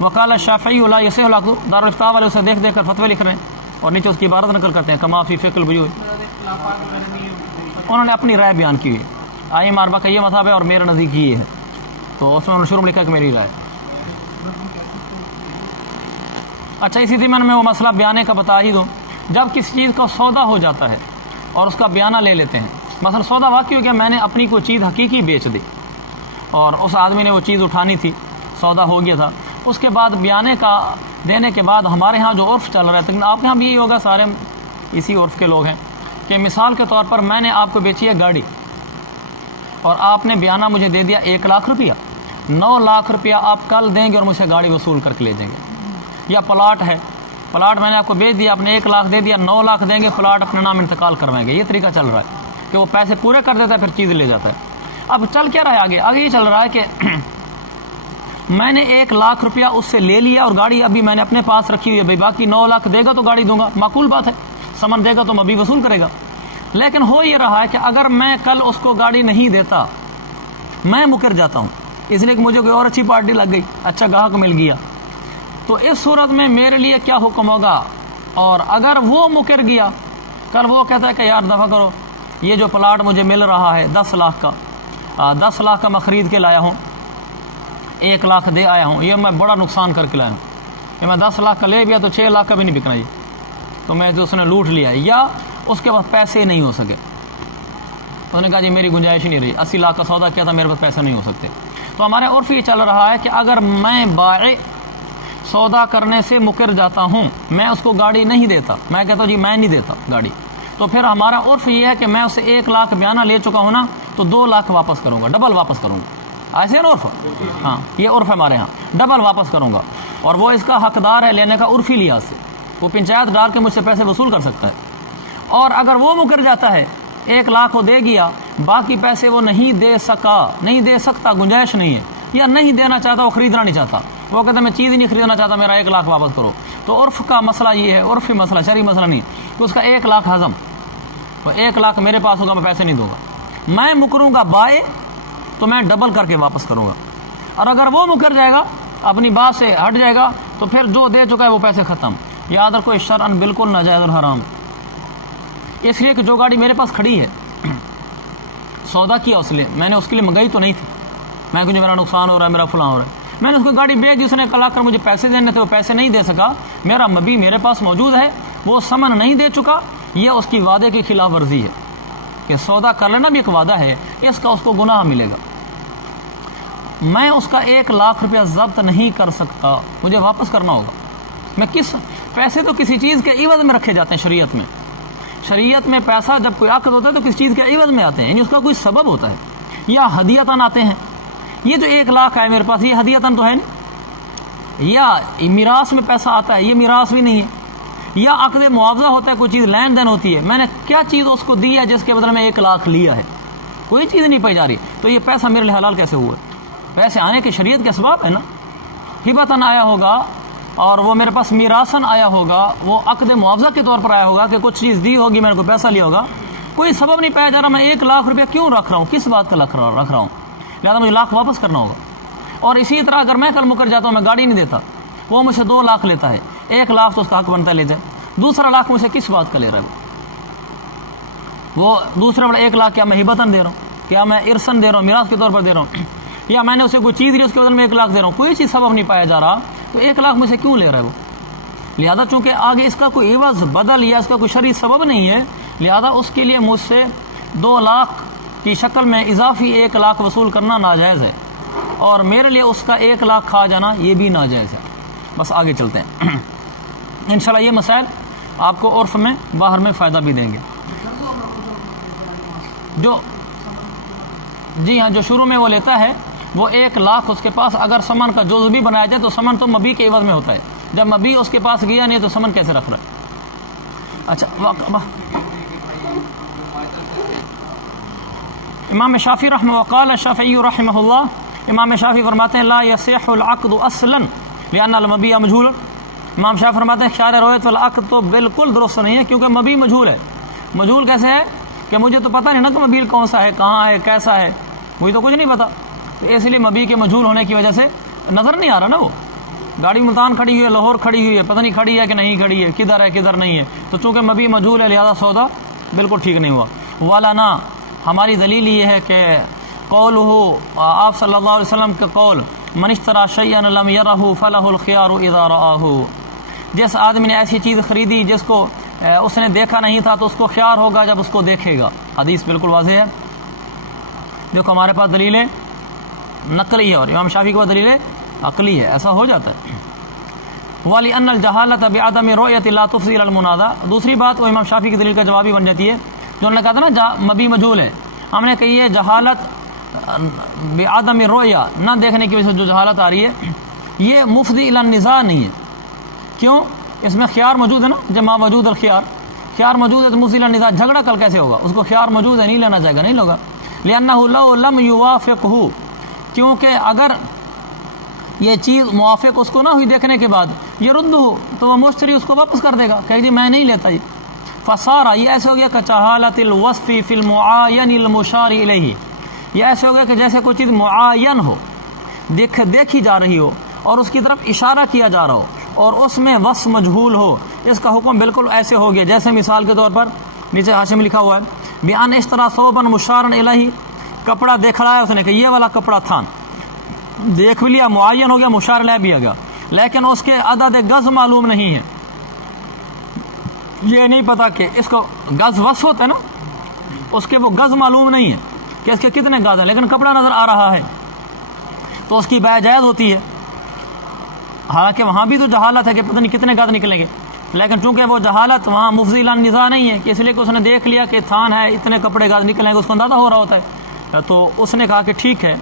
وقال الشافعی لا یصح العقد، دارالفتاء والے اسے دیکھ کر فتوی لکھ رہے ہیں اور نیچے اس کی عبارت نقل کرتے ہیں کما فی فقہ البیوع، انہوں نے اپنی رائے بیان کی ہے، ائمہ اربعہ کا یہ مذہب ہے اور میرا نزدیک یہ ہے، تو اس میں انہوں نے شروع میں لکھا کہ میری رائے۔ اچھا اسی ضمن میں وہ مسئلہ بیانے کا بتا ہی دوں، جب کسی چیز کا سودا ہو جاتا ہے اور اس کا بیانہ لے لیتے ہیں، مثلا سودا واقعی ہو گیا، میں نے اپنی کوئی چیز حقیقی بیچ دی اور اس آدمی نے وہ چیز اٹھانی تھی، سودا ہو گیا تھا، اس کے بعد بیانے کا دینے کے بعد ہمارے ہاں جو عرف چل رہا ہے، لیکن آپ کے ہاں بھی یہی ہوگا، سارے اسی عرف کے لوگ ہیں کہ مثال کے طور پر میں نے آپ کو بیچی ہے گاڑی اور آپ نے بیانہ مجھے دے دیا 1 لاکھ روپیہ، 9 لاکھ روپیہ آپ کل دیں گے اور مجھ سے گاڑی وصول کر کے لے جائیں گے۔ یا پلاٹ ہے، پلاٹ میں نے آپ کو بیچ دیا، آپ نے 1 لاکھ دے دیا، 9 لاکھ دیں گے، پلاٹ اپنے نام انتقال کروائیں گے۔ یہ طریقہ چل رہا ہے کہ وہ پیسے پورے کر دیتا ہے پھر چیز لے جاتا ہے۔ اب چل کیا رہا ہے آگے؟ آگے یہ چل رہا ہے کہ میں نے 1 لاکھ روپیہ اس سے لے لیا اور گاڑی ابھی میں نے اپنے پاس رکھی ہوئی ہے، بھائی باقی 9 لاکھ دے گا تو گاڑی دوں گا، معقول بات ہے، سمن دے گا تو ابھی وصول کرے گا۔ لیکن ہو یہ رہا ہے کہ اگر میں کل اس کو گاڑی نہیں دیتا، میں مکر جاتا ہوں اس لیے کہ مجھے کوئی اور اچھی پارٹی لگ گئی، اچھا گاہک مل گیا، تو اس صورت میں میرے لیے کیا حکم ہوگا؟ اور اگر وہ مکر گیا، کل وہ کہتا ہے کہ یار دفع کرو، یہ جو پلاٹ مجھے مل رہا ہے 10 لاکھ کا، 10 لاکھ کا میں خرید کے لایا ہوں، 1 لاکھ دے آیا ہوں، یہ میں بڑا نقصان کر کے لایا ہوں، کہ میں 10 لاکھ کا لے گیا تو 6 لاکھ کا بھی نہیں بکنا، یہ تو میں جو اس نے لوٹ لیا ہے، یا اس کے پاس پیسے نہیں ہو سکے، انہوں نے کہا جی میری گنجائش ہی نہیں رہی، 80 لاکھ کا سودا کیا تھا، میرے پاس پیسے نہیں ہو سکتے۔ تو ہمارے عرف یہ چل رہا ہے کہ اگر میں بائع سودا کرنے سے مکر جاتا ہوں، میں اس کو گاڑی نہیں دیتا، میں کہتا ہوں جی میں نہیں دیتا گاڑی، تو پھر ہمارا عرف یہ ہے کہ میں اسے 1 لاکھ بیانہ لے چکا ہوں نا، تو 2 لاکھ واپس کروں گا، ڈبل واپس کروں گا، ایسے نا عرف؟ ہاں یہ عرف ہے ہمارے ہاں، ڈبل واپس کروں گا، اور وہ اس کا حقدار ہے لینے کا عرفی لحاظ سے، وہ پنچایت ڈال کے مجھ سے پیسے وصول کر سکتا ہے۔ اور اگر وہ مکر جاتا ہے، 1 لاکھ وہ دے گیا، باقی پیسے وہ نہیں دے سکتا، گنجائش نہیں ہے، یا نہیں دینا چاہتا، وہ خریدنا نہیں چاہتا، وہ کہتا ہے میں چیز ہی نہیں خریدنا چاہتا، میرا 1 لاکھ واپس کرو، تو عرف کا مسئلہ یہ ہے، عرفی مسئلہ، شرعی مسئلہ نہیں، کہ اس کا 1 لاکھ ہضم، وہ 1 لاکھ میرے پاس ہوگا، میں پیسے نہیں دوں گا، میں مکروں گا بائے تو میں ڈبل کر کے واپس کروں گا، اور اگر وہ مکر جائے گا، اپنی بات سے ہٹ جائے گا، تو پھر جو دے چکا ہے وہ پیسے ختم۔ یاد رکھو اس شرعن بالکل ناجائز اور حرام، اس لیے کہ جو گاڑی میرے پاس کھڑی ہے، سودا کیا اس لیے، میں نے اس کے لیے منگائی تو نہیں تھی، میں کچھ میرا نقصان ہو رہا ہے، میرا فلاں ہو رہا ہے، میں نے اس کو گاڑی بیچ دی، اس نے کلا کر مجھے پیسے دینے تھے، وہ پیسے نہیں دے سکا، میرا مبی میرے پاس موجود ہے، وہ سمن نہیں دے چکا، یہ اس کی وعدے کی خلاف ورزی ہے، کہ سودا کر لینا بھی ایک وعدہ ہے، اس کا اس کو گناہ ملے گا۔ میں اس کا 1 لاکھ روپیہ ضبط نہیں کر سکتا، مجھے واپس کرنا ہوگا۔ میں پیسے تو کسی چیز کے عوض میں رکھے جاتے ہیں شریعت میں پیسہ جب کوئی عقد ہوتا ہے تو کسی چیز کے عوض میں آتے ہیں، یعنی اس کا کوئی سبب ہوتا ہے، یا ہدیتاً آتے ہیں، یہ جو 1 لاکھ ہے میرے پاس، یہ ہدیتاً تو ہے نہیں، یا میراث میں پیسہ آتا ہے، یہ میراث بھی نہیں ہے، یا عقد معاوضہ ہوتا ہے، کوئی چیز لین دین ہوتی ہے، میں نے کیا چیز اس کو دی ہے جس کے بدلے میں 1 لاکھ لیا ہے، کوئی چیز نہیں پائی جا رہی، تو یہ پیسہ میرے لیے حلال کیسے ہوا ہے؟ پیسے آنے کے شریعت کے اسباب ہے نا، ہبتاً آیا ہوگا اور وہ میرے پاس میراثن آیا ہوگا، وہ عقد معاوضہ کے طور پر آیا ہوگا کہ کچھ چیز دی ہوگی، میں نے کو پیسہ لیا ہوگا، کوئی سبب نہیں پایا جا رہا، میں 1 لاکھ روپیہ کیوں رکھ رہا ہوں، کس بات کا رکھ رہا ہوں، لہٰذا مجھے لاکھ واپس کرنا ہوگا۔ اور اسی طرح اگر میں کل مکر جاتا ہوں، میں گاڑی نہیں دیتا، وہ مجھ سے 2 لاکھ لیتا ہے، 1 لاکھ تو اس کا حق بنتا ہے لے جائے، دوسرا لاکھ مجھ سے کس بات کا لے رہا ہے؟ وہ دوسرا بڑا 1 لاکھ کیا میں ہبتاً دے رہا ہوں، کیا میں ارثاً دے رہا ہوں، میراث کے طور پر دے رہا ہوں، یا میں نے اسے کوئی چیز دی اس کے بدلے میں 1 لاکھ دے رہا ہوں، کوئی چیز سبب نہیں پایا جا رہا، تو 1 لاکھ مجھ سے کیوں لے رہا ہے وہ؟ لہذا چونکہ آگے اس کا کوئی عوض بدل یا اس کا کوئی شرعی سبب نہیں ہے، لہذا اس کے لیے مجھ سے 2 لاکھ کی شکل میں اضافی 1 لاکھ وصول کرنا ناجائز ہے، اور میرے لیے اس کا 1 لاکھ کھا جانا یہ بھی ناجائز ہے۔ بس آگے چلتے ہیں انشاءاللہ یہ مسائل آپ کو عرف میں باہر میں فائدہ بھی دیں گے۔ جی ہاں، جو شروع میں وہ لیتا ہے وہ 1 لاکھ اس کے پاس اگر سمن کا جز بھی بنایا جائے تو سمن تو مبی کے عوض میں ہوتا ہے، جب مبی اس کے پاس گیا نہیں تو سمن کیسے رکھ رہا ہے؟ اچھا، امام شافعی رحمہ وقال الشافعی رحمہ اللہ، امام شافعی فرماتے ہیں لا یصح العقد اصلا لان المبیع مجہول۔ امام شافعی فرماتے ہیں خیار رویت والعقد تو بالکل درست نہیں ہے، کیونکہ مبیع مجہول ہے۔ مجہول کیسے ہے کہ مجھے تو پتہ نہیں نا کہ مبیع کون سا ہے، کہاں ہے، کیسا ہے، مجھے تو کچھ نہیں پتا، تو اس لیے مبیع کے مجہول ہونے کی وجہ سے نظر نہیں آ رہا نا، وہ گاڑی ملتان کھڑی ہوئی ہے، لاہور کھڑی ہوئی ہے، پتہ نہیں کھڑی ہے کہ نہیں کھڑی ہے، کدھر ہے کدھر نہیں ہے، تو چونکہ مبیع مجہول ہے لہذا سودا بالکل ٹھیک نہیں ہوا۔ والانا، ہماری دلیل یہ ہے کہ قول ہو آپ صلی اللہ علیہ وسلم کا قول من اشترى شیئا لم یرہ فلہ الخیار اذا رآہ، جس آدمی نے ایسی چیز خریدی جس کو اس نے دیکھا نہیں تھا تو اس کو خیار ہوگا جب اس کو دیکھے گا۔ حدیث بالکل واضح ہے، دیکھو ہمارے پاس دلیل نقلی ہے اور امام شافعی کے پاس دلیل عقلی ہے، ایسا ہو جاتا ہے۔ وَلِأَنَّ الْجَهَالَةَ بِعَدَمِ رُؤْيَةِ لَا تُفْضِي إِلَى الْمُنَادَى، دوسری بات وہ امام شافعی کی دلیل کا جواب ہی بن جاتی ہے، جو انہوں نے کہا تھا نا مبی مجہول ہے، ہم نے کہی ہے جہالت بعدم رؤیا، نہ دیکھنے کی وجہ سے جو جہالت آ رہی ہے یہ مفضی الی النزاع نہیں ہے، کیوں؟ اس میں خیار موجود ہے نا، جب ما موجود الخیار، خیار موجود ہے تو مفضی الی النزاع، جھگڑا کل کیسے ہوگا؟ اس کو خیار موجود ہے، نہیں لینا چاہے گا، نہیں لوگا، لأنه لو لم يوافقه، کیونکہ اگر یہ چیز موافق اس کو نہ ہوئی دیکھنے کے بعد یردہ، تو وہ مشتری اس کو واپس کر دے گا، کہ جی میں نہیں لیتا جی۔ فصارا، یہ ایسے ہو گیا کچہالۃ الوصف فی المعین المشار الیہ، یہ ایسے ہو گیا کہ جیسے کوئی چیز معین ہو، دیکھی جا رہی ہو اور اس کی طرف اشارہ کیا جا رہا ہو اور اس میں وصف مجہول ہو، اس کا حکم بالکل ایسے ہو گیا جیسے مثال کے طور پر نیچے حاشیے میں لکھا ہوا ہے بیان اشترا ثوبا مشارا الیہ، کپڑا دیکھ رہا ہے اس نے کہ یہ والا کپڑا تھا، دیکھ بھی لیا، معین ہو گیا، مشار الیہ بھی آ گیا، لیکن اس کے عدد گز معلوم نہیں ہے، یہ نہیں پتا کہ اس کو گز وصف ہوتا ہے نا، اس کے وہ گز معلوم نہیں ہے کہ اس کے کتنے گز ہیں، لیکن کپڑا نظر آ رہا ہے تو اس کی بیع جائز ہوتی ہے، حالانکہ وہاں بھی تو جہالت ہے کہ پتہ نہیں کتنے گز نکلیں گے، لیکن چونکہ وہ جہالت وہاں مفضی الی النزاع نہیں ہے کہ اس لیے کہ اس نے دیکھ لیا کہ تھان ہے، اتنے کپڑے گز نکلیں گے، اس کو اندازہ ہو رہا ہوتا ہے، تو اس نے کہا کہ ٹھیک ہے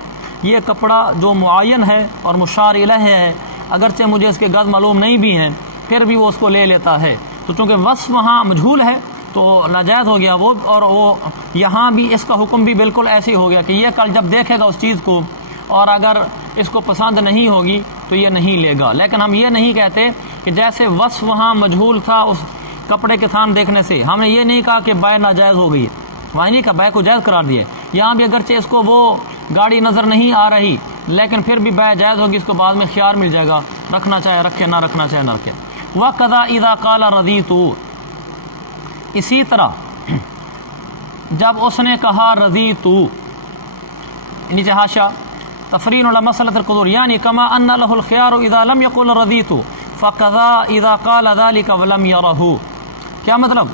یہ کپڑا جو معین ہے اور مشار الیہ ہے، اگرچہ مجھے اس کے گز معلوم نہیں بھی ہیں پھر بھی وہ اس کو لے لیتا ہے، تو چونکہ وصف وہاں مجہول ہے تو ناجائز ہو گیا وہ، اور وہ یہاں بھی اس کا حکم بھی بالکل ایسے ہی ہو گیا کہ یہ کل جب دیکھے گا اس چیز کو اور اگر اس کو پسند نہیں ہوگی تو یہ نہیں لے گا، لیکن ہم یہ نہیں کہتے کہ جیسے وصف وہاں مجہول تھا اس کپڑے کے تھان دیکھنے سے، ہم نے یہ نہیں کہا کہ بیع ناجائز ہو گئی ہے، وہاں نہیں کہا، بیع کو جائز قرار دیا، یہاں بھی اگرچہ اس کو وہ گاڑی نظر نہیں آ رہی لیکن پھر بھی بیع جائز ہوگی، اس کو بعد میں خیار مل جائے گا، رکھنا چاہے رکھے، نہ رکھنا چاہے نہ رکھے۔ وَقَضَا إِذَا قَالَ رَضِيتُ، اسی طرح جب اس نے کہا رضیتُ، نیچے حاشیہ تفرین علی مسئلۃ القدور، یعنی کما ان له الخيار اذا لم يقل رضیت فقضا اذا قال ذلك ولم يره، کیا مطلب؟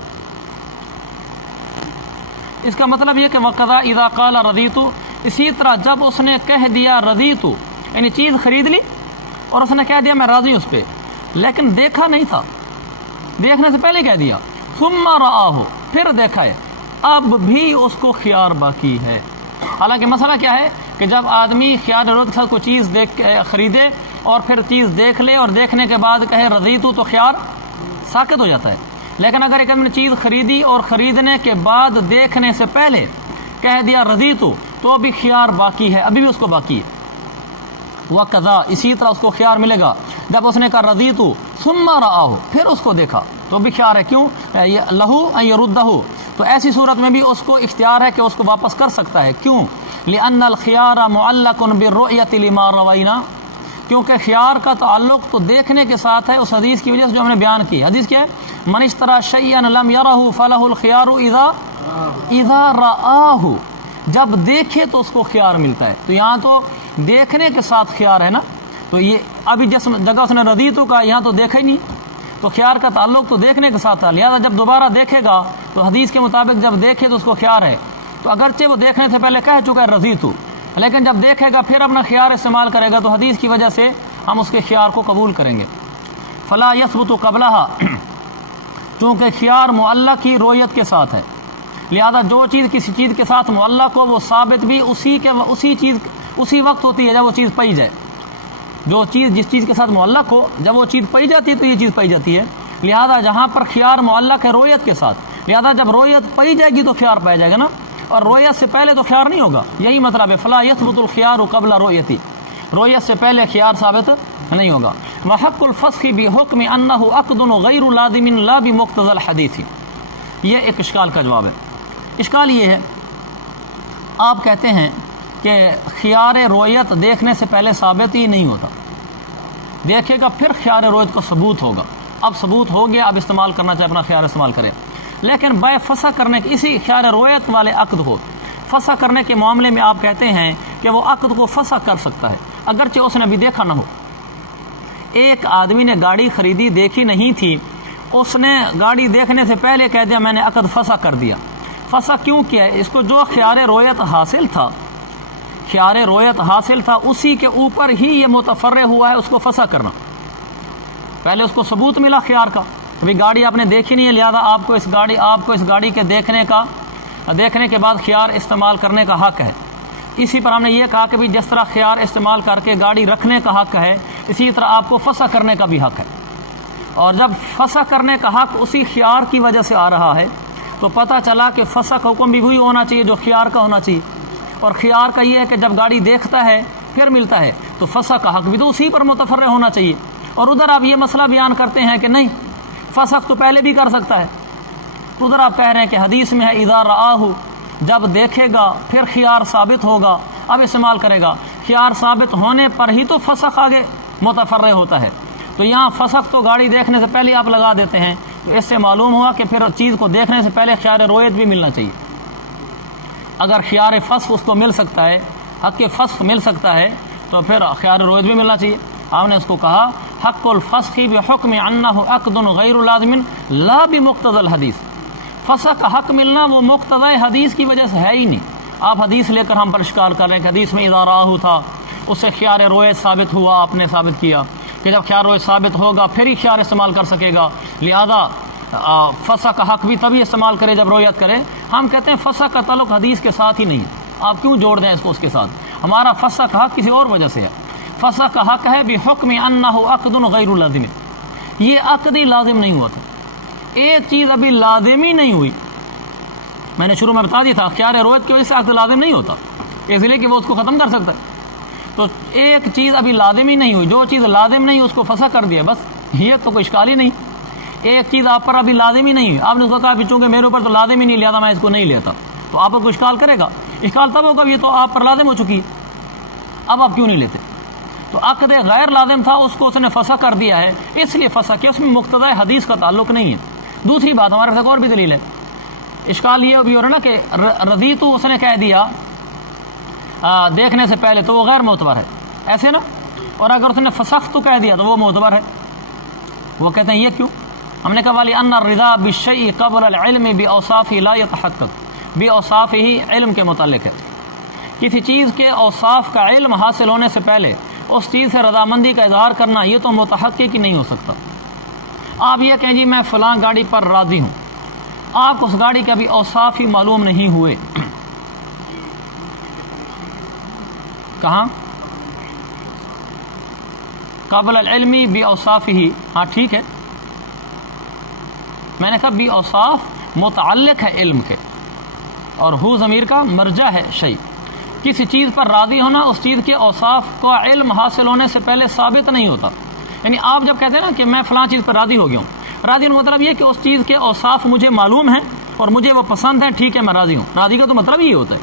اس کا مطلب یہ کہ وقضا اذا قال رضیت، اسی طرح جب اس نے کہہ دیا رضیت، یعنی چیز خرید لی اور اس نے کہہ دیا میں راضی اس پہ، لیکن دیکھا نہیں تھا، دیکھنے سے پہلے کہہ دیا، ثم رآہ، پھر دیکھا ہے، اب بھی اس کو خیار باقی ہے۔ حالانکہ مسئلہ کیا ہے کہ جب آدمی خیار ضرورت کے ساتھ کوئی چیز خریدے اور پھر چیز دیکھ لے اور دیکھنے کے بعد کہے رضیتو تو خیار ساقط ہو جاتا ہے، لیکن اگر ایک آدمی نے چیز خریدی اور خریدنے کے بعد دیکھنے سے پہلے کہہ دیا رضیتو تو ابھی خیار باقی ہے، ابھی بھی اس کو باقی ہے۔ وقضا، اسی طرح اس کو خیار ملے گا جب اس نے کہا رضیتو ثم رآہ، پھر اس کو دیکھا تو بھی خیار ہے، کیوں لہو ان یردہ، تو ایسی صورت میں بھی اس کو اختیار ہے کہ اس کو واپس کر سکتا ہے، کیوں لأن الخيار معلق بالرؤية لما روینا، کیونکہ خیار کا تعلق تو دیکھنے کے ساتھ ہے اس حدیث کی وجہ سے جو ہم نے بیان کی۔ حدیث کیا ہے؟ من اشترى شيئا لم يره فله الخيار اذا رآہ، جب دیکھے تو اس کو خیار ملتا ہے، تو یہاں تو دیکھنے کے ساتھ خیار ہے نا، تو یہ ابھی جس جگہ اس نے رضیتو کا، یہاں تو دیکھا ہی نہیں، تو خیار کا تعلق تو دیکھنے کے ساتھ تھا، لہذا جب دوبارہ دیکھے گا تو حدیث کے مطابق جب دیکھے تو اس کو خیار ہے، تو اگرچہ وہ دیکھنے سے پہلے کہہ چکا ہے رضیتو، لیکن جب دیکھے گا پھر اپنا خیار استعمال کرے گا تو حدیث کی وجہ سے ہم اس کے خیار کو قبول کریں گے۔ فلا یثبت قبلہا، چونکہ خیار معلق کی رویت کے ساتھ ہے، لہذا جو چیز کسی چیز کے ساتھ معلق ہو وہ ثابت بھی اسی وقت ہوتی ہے جب وہ چیز پائی جائے، جو چیز جس چیز کے ساتھ معلق ہو جب وہ چیز پائی جاتی ہے تو یہ چیز پائی جاتی ہے، لہذا جہاں پر خیار معلق ہے رویت کے ساتھ، لہذا جب رویت پائی جائے گی تو خیار پایا جائے گا نا، اور رویت سے پہلے تو خیار نہیں ہوگا، یہی مطلب ہے فلا یثبت الخیار قبل رویتی، رویت سے پہلے خیار ثابت نہیں ہوگا۔ وحق الفسخ بحکم انہ عقد غیر لازم لا بمقتضى الحدیث، یہ ایک اشکال کا جواب ہے۔ اشکال یہ ہے، آپ کہتے ہیں کہ خیار رویت دیکھنے سے پہلے ثابت ہی نہیں ہوتا، دیکھے گا پھر خیار رویت کو ثبوت ہوگا، اب ثبوت ہو گیا، اب استعمال کرنا چاہے اپنا خیار استعمال کرے، لیکن بے فسخ کرنے کے اسی خیار رویت والے عقد کو فسخ کرنے کے معاملے میں آپ کہتے ہیں کہ وہ عقد کو فسخ کر سکتا ہے اگرچہ اس نے ابھی دیکھا نہ ہو۔ ایک آدمی نے گاڑی خریدی، دیکھی نہیں تھی، اس نے گاڑی دیکھنے سے پہلے کہہ دیا میں نے عقد فسخ کر دیا۔ فسخ کیوں کیا ہے؟ اس کو جو خیار رویت حاصل تھا، خیار رویت حاصل تھا اسی کے اوپر ہی یہ متفرع ہوا ہے اس کو فسخ کرنا۔ پہلے اس کو ثبوت ملا خیار کا، ابھی گاڑی آپ نے دیکھی نہیں ہے، لہذا آپ کو اس گاڑی کے دیکھنے کے بعد خیار استعمال کرنے کا حق ہے۔ اسی پر ہم نے یہ کہا کہ بھی جس طرح خیار استعمال کر کے گاڑی رکھنے کا حق ہے، اسی طرح آپ کو فسخ کرنے کا بھی حق ہے، اور جب فسخ کرنے کا حق اسی خیار کی وجہ سے آ رہا ہے تو پتہ چلا کہ فسخ حکم بھی وہی ہونا چاہیے جو خیار کا ہونا چاہیے، اور خیار کا یہ ہے کہ جب گاڑی دیکھتا ہے پھر ملتا ہے تو فسخ کا حق بھی تو اسی پر متفرع ہونا چاہیے، اور ادھر آپ یہ مسئلہ بیان کرتے ہیں کہ نہیں فسخ تو پہلے بھی کر سکتا ہے، تو ادھر آپ کہہ رہے ہیں کہ حدیث میں ہے اذا رآہ، جب دیکھے گا پھر خیار ثابت ہوگا اب استعمال کرے گا، خیار ثابت ہونے پر ہی تو فسخ آگے متفرع ہوتا ہے، تو یہاں فسخ تو گاڑی دیکھنے سے پہلے آپ لگا دیتے ہیں، تو اس سے معلوم ہوا کہ پھر چیز کو دیکھنے سے پہلے خیار رویت بھی ملنا چاہیے۔ اگر خیار فسخ اس کو مل سکتا ہے، حق فسخ مل سکتا ہے، تو پھر خیار رویت بھی ملنا چاہیے۔ آپ نے اس کو کہا حق الفسخ بحکم انہ عقد غیر لازم لا بمقتضى الحدیث، فسخ کا حق ملنا وہ مقتضی حدیث کی وجہ سے ہے ہی نہیں۔ آپ حدیث لے کر ہم پر اشکال کر رہے ہیں کہ حدیث میں اذا رآہ تھا، اس سے خیار رویت ثابت ہوا، آپ نے ثابت کیا کہ جب خیار رویت ثابت ہوگا پھر ہی خیار استعمال کر سکے گا، لہذا فسخ کا حق بھی تبھی استعمال کرے جب رویت کرے۔ ہم کہتے ہیں فسخ کا تعلق حدیث کے ساتھ ہی نہیں ہے، آپ کیوں جوڑ دیں اس کو اس کے ساتھ؟ ہمارا فسخ کا حق کسی اور وجہ سے ہے، فسخ کا حق ہے بحکم انہ عقد غیر لازم، یہ عقد ہی لازم نہیں ہوا تھا، ایک چیز ابھی لازم ہی نہیں ہوئی، میں نے شروع میں بتا دیا تھا خیار رویت کی وجہ سے عقد لازم نہیں ہوتا، اس لیے کہ وہ اس کو ختم کر سکتا ہے، تو ایک چیز ابھی لازم ہی نہیں ہوئی، جو چیز لازم نہیں اس کو فسخ کر دیا، بس یہ تو کوئی اشکال ہی نہیں۔ ایک چیز آپ پر ابھی لازم ہی نہیں ہوئی، آپ نے اس کو کہا چونکہ میرے اوپر تو لازم ہی نہیں، لہذا میں اس کو نہیں لیتا، تو آپ کو اشکال کرے گا، اشکال تب ہوگا یہ تو آپ پر لازم ہو چکی ہے، اب آپ کیوں نہیں لیتے؟ تو عقد غیر لازم تھا اس کو اس نے فسخ کر دیا ہے، اس لیے فسخ کیا، اس میں مقتضی حدیث کا تعلق نہیں ہے۔ دوسری بات ہمارے پاس اور بھی دلیل ہے، اشکال یہ بھی ہو رہا نا کہ رضیتو اس نے کہہ دیا دیکھنے سے پہلے تو وہ غیر معتبر ہے، ایسے نا، اور اگر اس نے فسخ تو کہہ دیا تو وہ معتبر ہے۔ وہ کہتے ہیں یہ کیوں؟ ہم نے کہا والی ان الرضا بالشیء قبل العلم باوصافه لا يتحقق، باوصافه علم کے متعلق ہے، کسی چیز کے اوصاف کا علم حاصل ہونے سے پہلے اس چیز سے رضامندی کا اظہار کرنا یہ تو متحقق ہی نہیں ہو سکتا۔ آپ یہ کہیں جی میں فلاں گاڑی پر راضی ہوں، آپ کو اس گاڑی کے ابھی اوصاف ہی معلوم نہیں ہوئے، کہاں؟ قبل العلم باوصافه، ہاں ٹھیک ہے، میں نے کہا بھی اوصاف متعلق ہے علم کے، اور ہو ضمیر کا مرجع ہے شیء، کسی چیز پر راضی ہونا اس چیز کے اوصاف کا علم حاصل ہونے سے پہلے ثابت نہیں ہوتا، یعنی آپ جب کہتے ہیں نا کہ میں فلاں چیز پر راضی ہو گیا ہوں، راضی ہونے کا مطلب یہ کہ اس چیز کے اوصاف مجھے معلوم ہیں اور مجھے وہ پسند ہے، ٹھیک ہے میں راضی ہوں۔ راضی کا تو مطلب یہ ہوتا ہے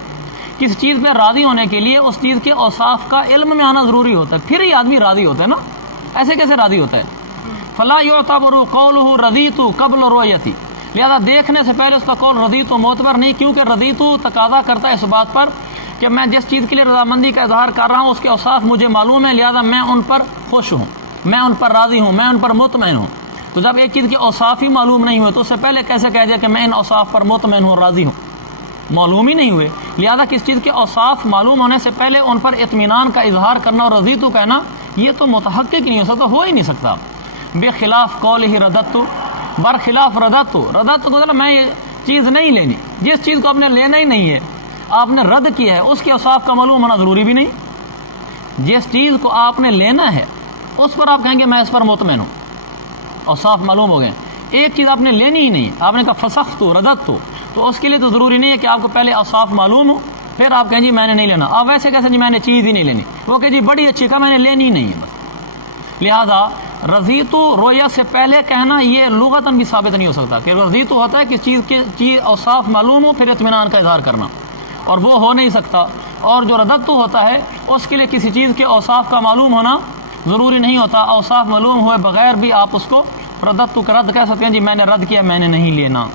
کسی چیز پہ راضی ہونے کے لیے اس چیز کے اوصاف کا علم میں آنا ضروری ہوتا ہے، پھر ہی آدمی راضی ہوتا ہے نا، ایسے کیسے راضی ہوتا ہے؟ فلا یعتبر قولہ رضیت قبل رؤیتی، لہذا دیکھنے سے پہلے اس کا قول رضیت معتبر نہیں، کیونکہ رضیت تقاضا کرتا ہے اس بات پر کہ میں جس چیز کے لیے رضامندی کا اظہار کر رہا ہوں اس کے اوصاف مجھے معلوم ہے، لہذا میں ان پر خوش ہوں، میں ان پر راضی ہوں، میں ان پر مطمئن ہوں۔ تو جب ایک چیز کے اوصاف ہی معلوم نہیں ہوئے تو اس سے پہلے کیسے کہہ دیا کہ میں ان اوصاف پر مطمئن ہوں، راضی ہوں؟ معلوم ہی نہیں ہوئے، لہذا کس چیز کے اوصاف معلوم ہونے سے پہلے ان پر اطمینان کا اظہار کرنا اور رضیت کہنا یہ تو متحقق نہیں ہو سکتا، ہو ہی نہیں سکتا۔ بخلاف قولہ رددت، برخلاف رددت کو مطلب میں یہ چیز نہیں لینی، جس چیز کو آپ نے لینا ہی نہیں ہے آپ نے رد کیا ہے اس کے اوصاف کا معلوم ہونا ضروری بھی نہیں۔ جس چیز کو آپ نے لینا ہے اس پر آپ کہیں گے میں اس پر مطمئن ہوں، اوصاف معلوم ہو گئے۔ ایک چیز آپ نے لینی ہی نہیں، آپ نے کہا فسخت رددت، تو اس کے لیے تو ضروری نہیں ہے کہ آپ کو پہلے اوصاف معلوم ہو پھر آپ کہیں جی میں نے نہیں لینا۔ آپ ویسے کیسے جی میں نے چیز ہی نہیں لینی، وہ کہ جی بڑی اچھی کہا میں نے لینی ہی نہیں ہے بس۔ لہذا رضیت رویا سے پہلے کہنا یہ لغتاً بھی ثابت نہیں ہو سکتا کہ رضیت ہوتا ہے کہ چیز اوصاف معلوم ہو پھر اطمینان کا اظہار کرنا، اور وہ ہو نہیں سکتا۔ اور جو رددت ہوتا ہے اس کے لیے کسی چیز کے اوصاف کا معلوم ہونا ضروری نہیں ہوتا، اوصاف معلوم ہوئے بغیر بھی آپ اس کو رددت کا رد کہہ سکتے ہیں جی میں نے رد کیا، میں نے نہیں لینا۔